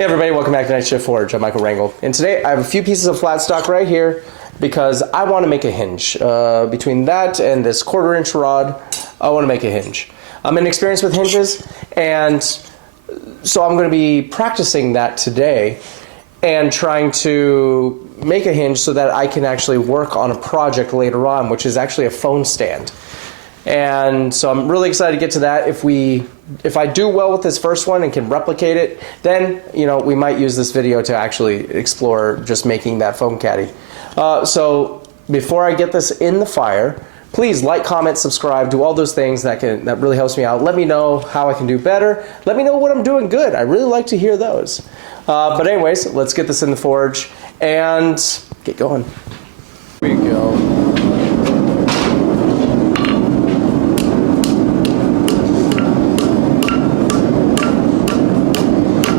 Hey everybody, welcome back to Night Shift Forge. I'm Michael Rangel, and today I have a few pieces of flat stock right here because I want to make a hinge. Between that and this 1/4 inch rod, I want to make a hinge. I'm inexperienced with hinges, and so I'm going to be practicing that today and trying to make a hinge so that I can actually work on a project later on, which is actually a phone stand. And so I'm really excited to get to that. If I do well with this first one and can replicate it, then we might use this video to actually explore just making that foam caddy. So before I get this in the fire, please like, comment, subscribe, do all those things that really helps me out. Let me know how I can do better. Let me know what I'm doing good. I really like to hear those. But anyways, let's get this in the forge and get going. Here we go.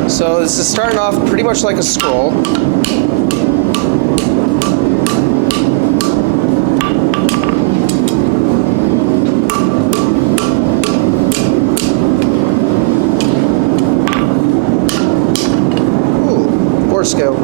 So this is starting off pretty much like a scroll. Ooh, poor skill.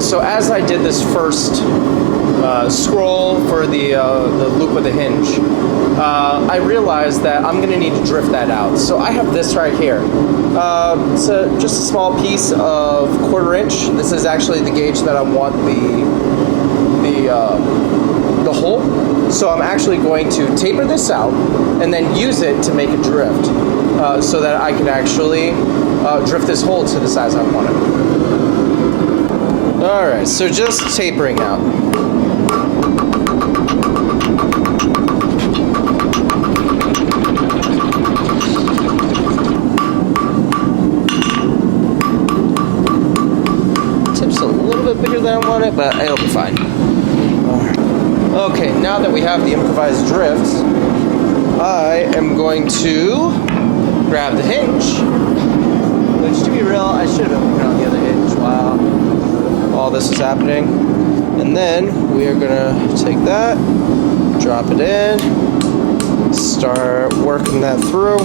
So as I did this first scroll for the loop of the hinge, I realized that I'm going to need to drift that out. So I have this right here. It's just a small piece of 1/4 inch. This is actually the gauge that I want the hole. So I'm actually going to taper this out and then use it to make a drift, so that I can actually drift this hole to the size I want it. Alright, so just tapering out. Tip's a little bit bigger than I want it, but it'll be fine. Alright. Okay, now that we have the improvised drift, I am going to grab the hinge, which, to be real, I should have been working on the other hinge. Wow. All this is happening, and then we are gonna take that, drop it in, start working that through,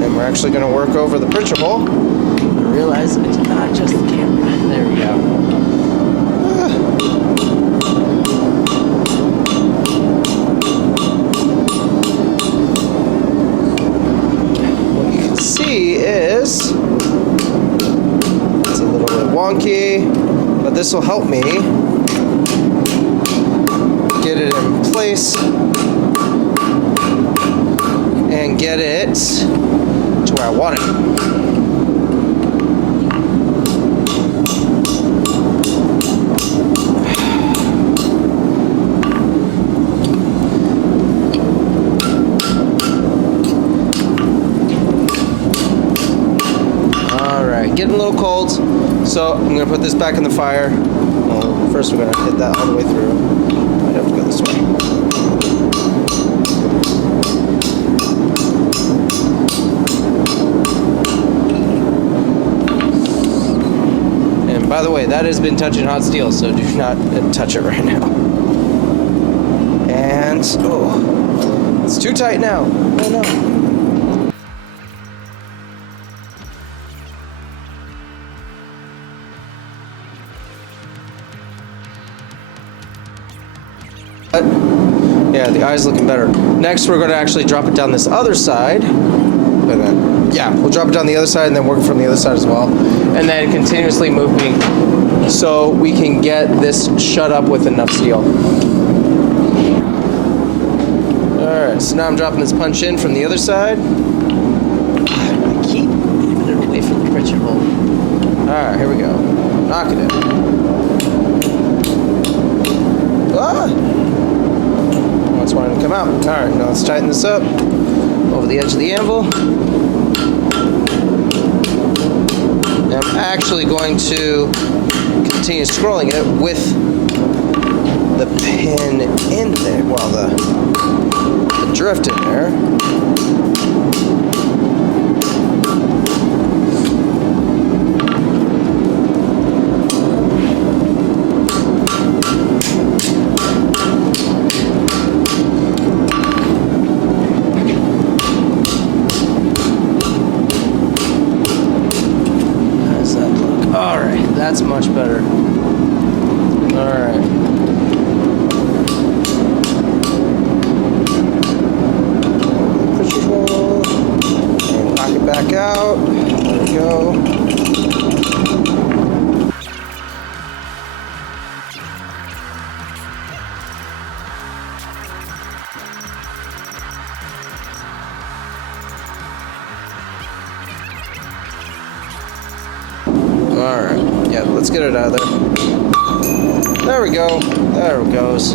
and we're actually gonna work over the printer hole. I realize I did not adjust the camera. There we go. What you can see is wonky, but this will help me get it in place and get it to where I want it. Alright, getting a little cold. So I'm going to put this back in the fire. Well, first we're going to hit that all the way through. Might have to go this way. And by the way, that has been touching hot steel, so do not touch it right now. And, oh, it's too tight now. Oh no. Yeah, the eye's looking better. Next, we're going to actually drop it down this other side. And then, yeah, we'll drop it down the other side and then work from the other side as well. And then continuously moving so we can get this shut up with enough steel. Alright, so now I'm dropping this punch in from the other side. I keep moving it away from the printer hole. Alright, here we go. Knock it in. Ah! Wanted to come out. Alright, now let's tighten this up over the edge of the anvil. And I'm actually going to continue scrolling it with the pin in there, well, the drift in there. How's that look? All right, that's much better. All right. Back out. There we go. All right. Yeah, let's get it out of there. There we go. There it goes.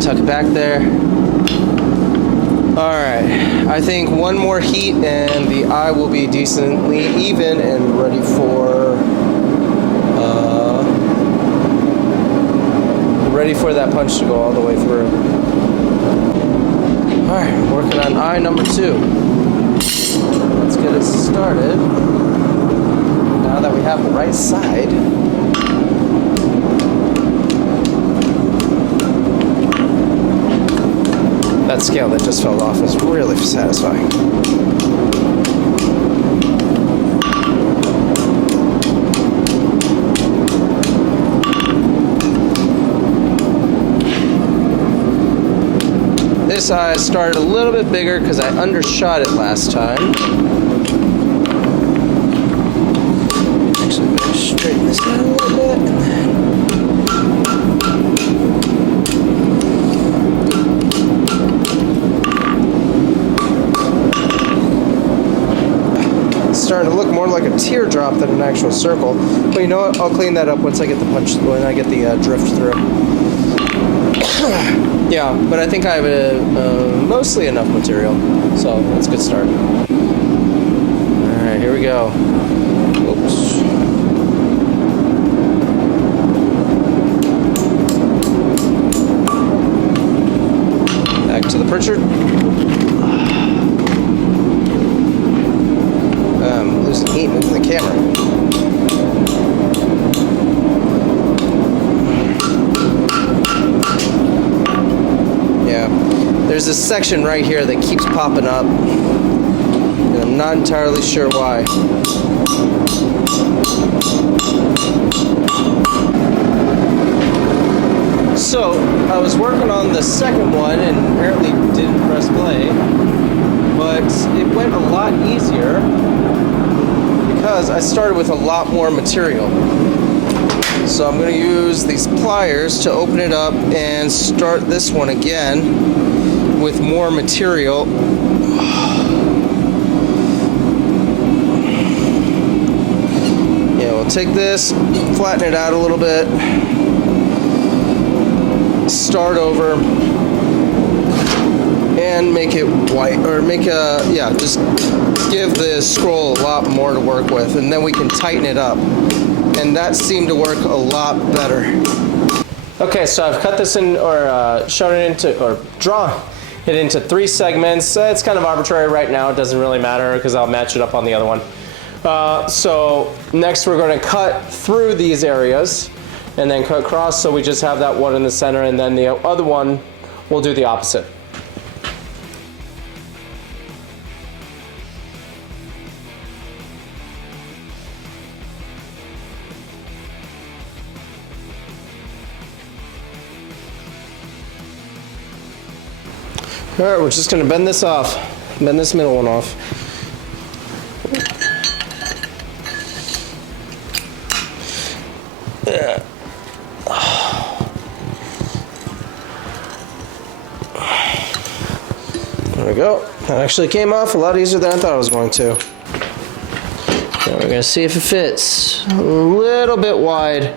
Tuck it back there. Alright, I think one more heat and the eye will be decently even and ready for that punch to go all the way through. Alright, working on eye number 2. Let's get it started. Now that we have the right side, that scale that just fell off is really satisfying. This eye started a little bit bigger because I undershot it last time. Actually, I'm going to straighten this out a little bit and then starting to look more like a teardrop than an actual circle. But you know what? I'll clean that up once I get the punch, when I get the drift through. Yeah, but I think I have mostly enough material, so that's a good start. All right, here we go. Oops. Back to the Pritchard. Losing heat moving the camera. Yeah, there's this section right here that keeps popping up, and I'm not entirely sure why. So, I was working on the second one and apparently didn't press play, but it went a lot easier because I started with a lot more material. So I'm going to use these pliers to open it up and start this one again with more material. Yeah, we'll take this, flatten it out a little bit, start over, and make it white, or make a, yeah, just give the scroll a lot more to work with, and then we can tighten it up. And that seemed to work a lot better. Okay, so I've cut this in, or shown it into, or drawn it into 3 segments. It's kind of arbitrary right now. It doesn't really matter because I'll match it up on the other one. So next we're going to cut through these areas and then cut across, so we just have that one in the center, and then the other one we'll do the opposite. All right, we're just going to bend this off, bend this middle one off. There we go. That actually came off a lot easier than I thought it was going to. Okay, we're going to see if it fits. A little bit wide.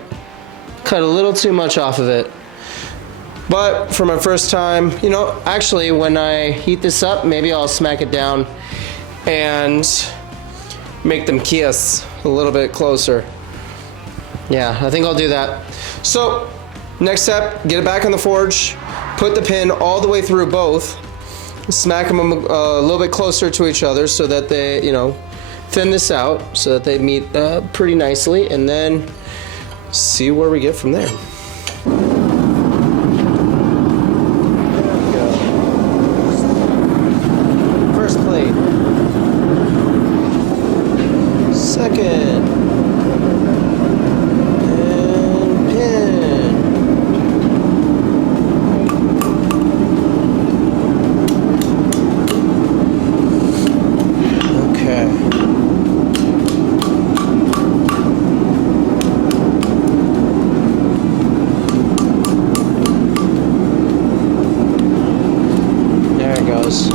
Cut a little too much off of it. But for my first time, you know, actually when I heat this up, maybe I'll smack it down and make them kiss a little bit closer. Yeah, I think I'll do that. So, next step, get it back on the forge, put the pin all the way through both, smack them a little bit closer to each other so that they, you know, thin this out so that they meet pretty nicely, and then see where we get from there. First plate. Second. And pin. Okay. There it goes.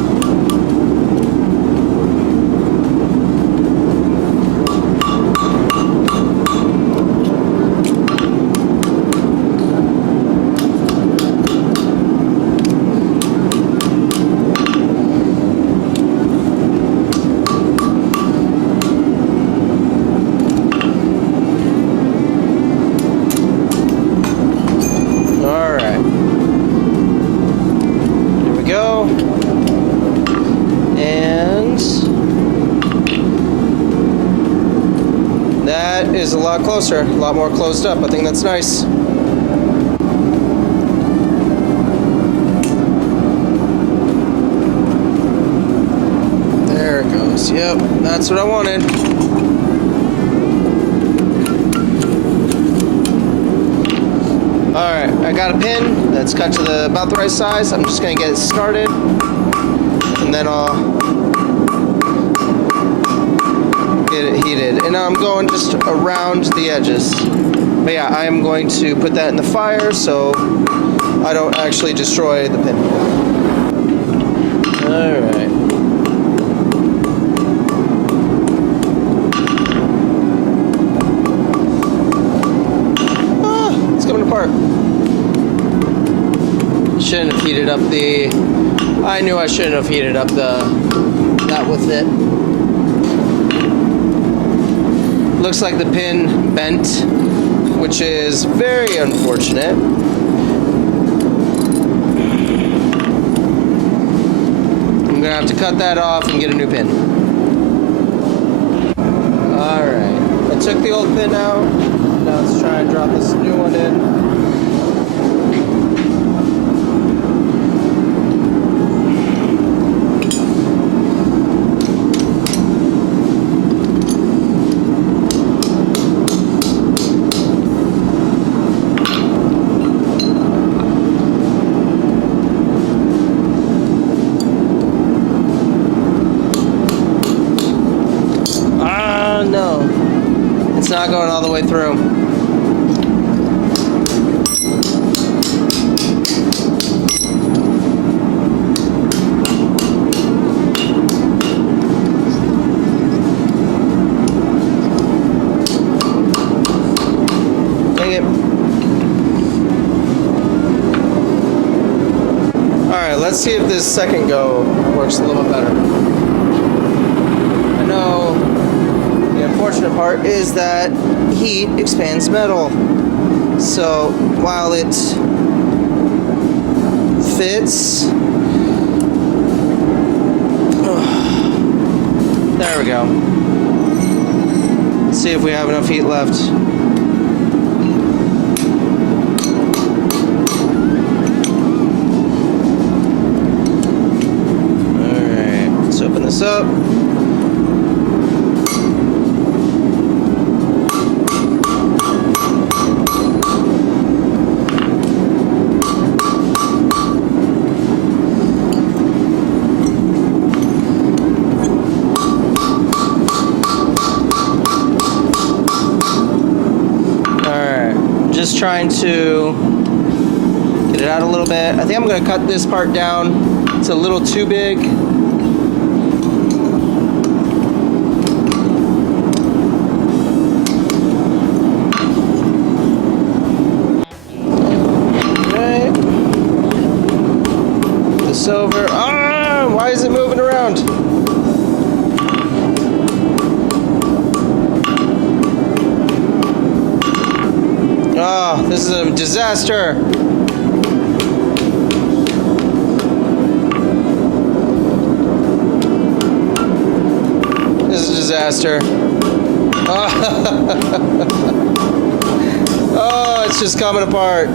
That is a lot closer, a lot more closed up. I think that's nice. There it goes. Yep, that's what I wanted. Alright, I got a pin that's cut to about the right size. I'm just going to get it started, and then I'll get it heated. And now I'm going just around the edges. But yeah, I am going to put that in the fire so I don't actually destroy the pin. Alright. Ah, it's coming apart. Shouldn't have heated up the... I knew I shouldn't have heated up that with it. Looks like the pin bent, which is very unfortunate. I'm gonna have to cut that off and get a new pin. Alright, I took the old pin out. Now let's try and drop this new one in. It's not going all the way through. Dang it. Alright, let's see if this second go works a little bit better. I know the unfortunate part is that heat expands metal. So while it fits, there we go. Let's see if we have enough heat left. Alright, let's open this up. Just trying to get it out a little bit. I think I'm going to cut this part down. It's a little too big. Okay. This over. Ah, why is it moving around? This is a disaster. This is a disaster. Oh, it's just coming apart.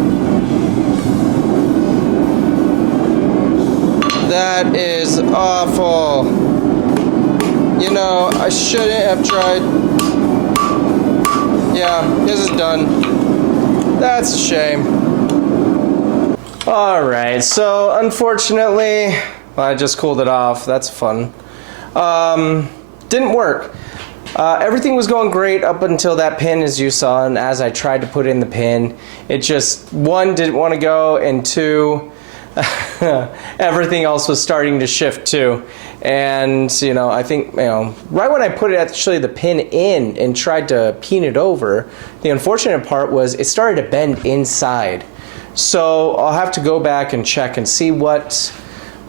That is awful. You know, I shouldn't have tried. Yeah, this is done. That's a shame. Alright, so unfortunately, I just cooled it off. That's fun. Didn't work. Everything was going great up until that pin, as you saw, and as I tried to put in the pin, it just, one, didn't want to go, and two, everything else was starting to shift too. And, you know, I think, you know, right when I put it, actually the pin in and tried to pin it over, the unfortunate part was it started to bend inside. So I'll have to go back and check and see what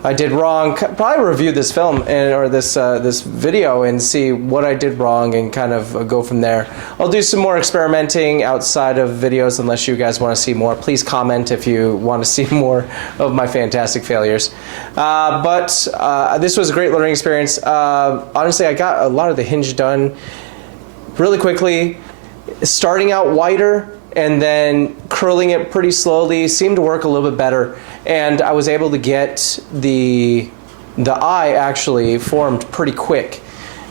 I did wrong. Probably review this film or this video and see what I did wrong and kind of go from there. I'll do some more experimenting outside of videos unless you guys want to see more. Please comment if you want to see more of my fantastic failures. But this was a great learning experience. Honestly, I got a lot of the hinge done really quickly. Starting out wider and then curling it pretty slowly seemed to work a little bit better, and I was able to get the eye actually formed pretty quick.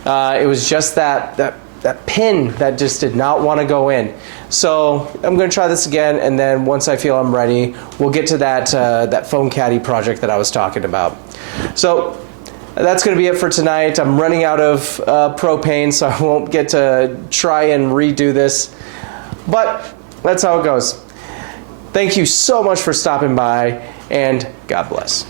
It was just that pin that just did not want to go in. So I'm going to try this again, and then once I feel I'm ready, we'll get to that foam caddy project that I was talking about. So that's going to be it for tonight. I'm running out of propane, so I won't get to try and redo this, but that's how it goes. Thank you so much for stopping by, and God bless.